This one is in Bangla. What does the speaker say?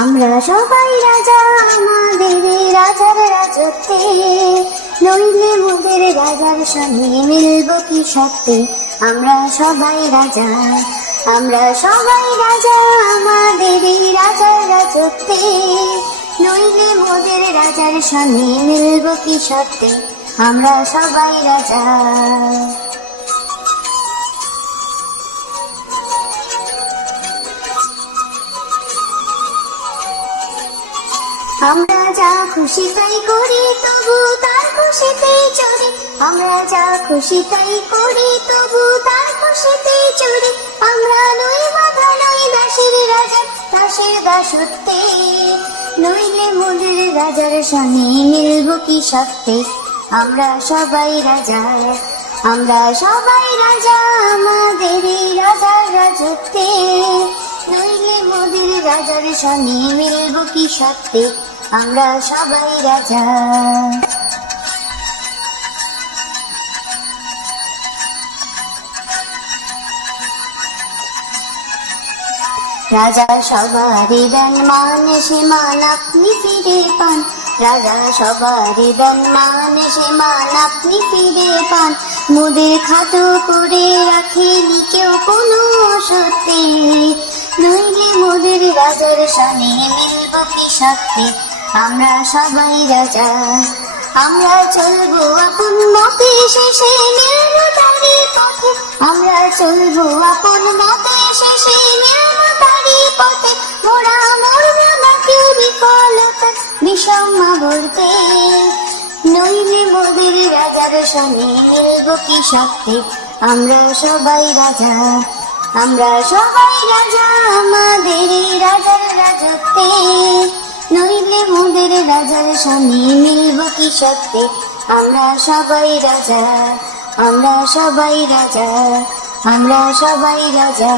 আমরা সবাই রাজা আমাদের রাজার রাজত্বে, নইলে মোদের রাজার সঙ্গে মিলব কি সত্যি। আমরা সবাই রাজা, আমরা সবাই রাজা আমাদের রাজার রাজত্বে, নইলে মোদের রাজার সঙ্গে মিলব কি সত্যি। আমরা সবাই রাজা। আমরা যা খুশি তাই করি তবু তার খুশিতেই চলি, আমরা যা খুশি তাই করি তবু তার খুশিতেই চলি। আমরা নই বাধা নই দাসের রাজা, দাসের দাসত্বে, নইলে মোদের রাজার সঙ্গে মিলব কি সত্যি। আমরা সবাই রাজা, আমরা সবাই রাজা আমাদের রাজার রাজত্বে, নইলে মোদের রাজার সঙ্গে মিলব কি সত্যি। আমরা সবাই রাজা। রাজা সবারই দেন মান, সে মান আপনি ফিরে পান। রাজা সবারই দেন মান, সে মান আপনি ফিরে পান। মোদের খাটো করে রাখেনি কেউ কোনো সত্যি, নইলে মোদের রাজার সঙ্গে মিলব কি সত্যি। আমরা সবাই রাজা, আমরা চলবো আপন মতে, শেষে মিলব তারি পথে। আমরা চলবো আপন মতে, শেষে মিলব তারি পথে। মোরা মরব না কেউ বিফলতা বিষম বলতে, নইলে মোদের রাজার সঙ্গে মিলব কি সত্যি। আমরা সবাই রাজা, আমরা সবাই রাজা আমাদের রাজার রাজত্বে, নইলে মোদের রাজার সঙ্গে মিলব কি সত্যি। আমরা সবাই রাজা, আমরা সবাই রাজা, আমরা সবাই রাজা।